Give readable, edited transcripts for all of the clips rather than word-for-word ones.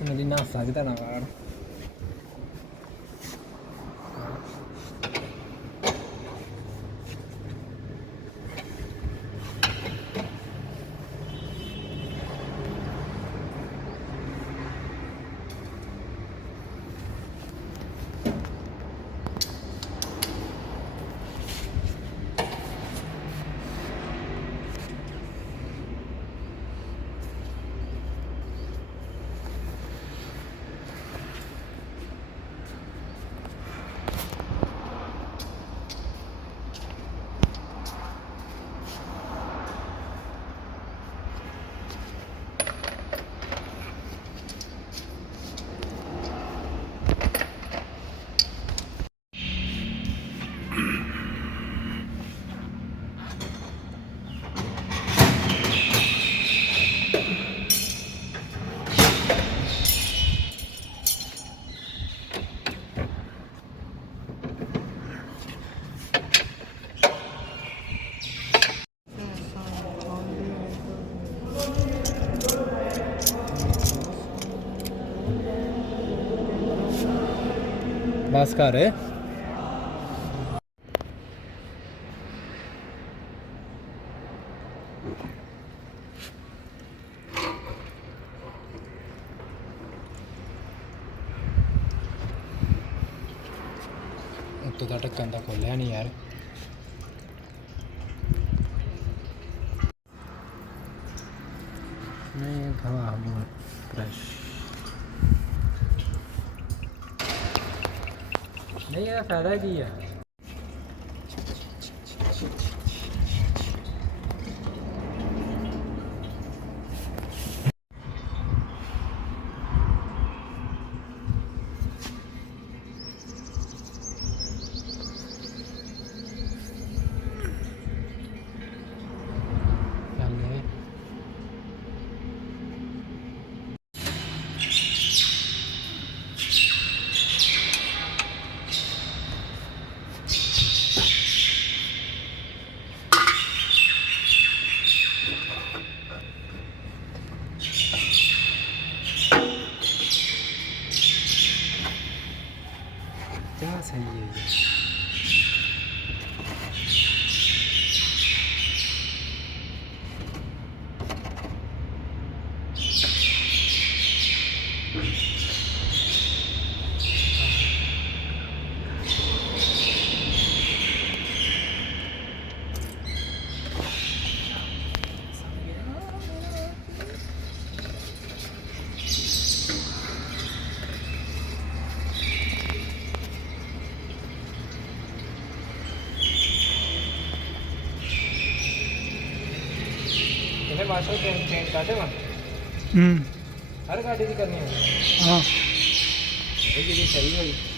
ਮੇਰੀ ਨਾ ਸਕਦਾ ਨਾ ਕਾੜ बस कर उत्तों का ढक्कन तो खोलिया नहीं यार नहीं हवा बहुत फ्रेश नहीं ये फायदा की है क्या सही है ये मास्टर चेंज कर देगा हर गाड़ी की करनी है हाँ ये सही है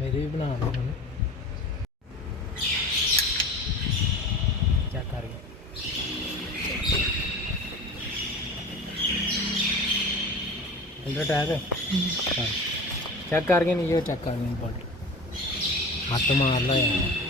मेरी भी बना दो हम चेक कर अंदर टैग चेक करके नहीं ये चेक कर बोल्ट हाथ मार लो यार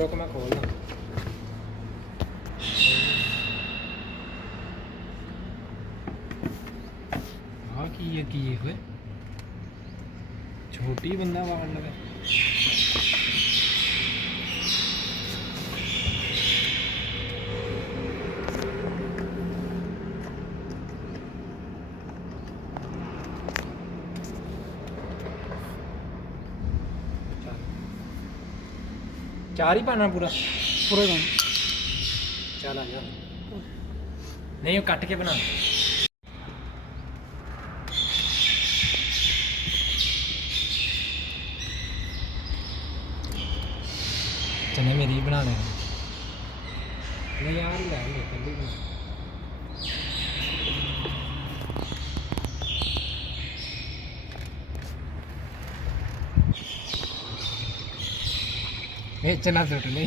ਰੁਕ ਮੈਂ ਖੋਲਦਾ। ਆ ਕੀ ਹੈ ਓਏ? ਛੋਟੀ ਬੰਦਾ ਵਾੜ ਲਵੇ। ਚਾਰ ਹੀ ਪਾਣਾ ਪੂਰਾ ਪੂਰਾ ਕੰਮ ਚੱਲ ਆ ਜਾ। ਨਹੀਂ ਉਹ ਕੱਟ ਕੇ ਬਣਾ। ਚਨੇ ਮੇਰੀ ਬਣਾ ਲੈ। ਨਹੀਂ ਯਾਰ ਲੈ ਲੈ ਕੱਲੀ ਵਿੱਚ ਨਾ ਸੁੱਟ ਲਈ।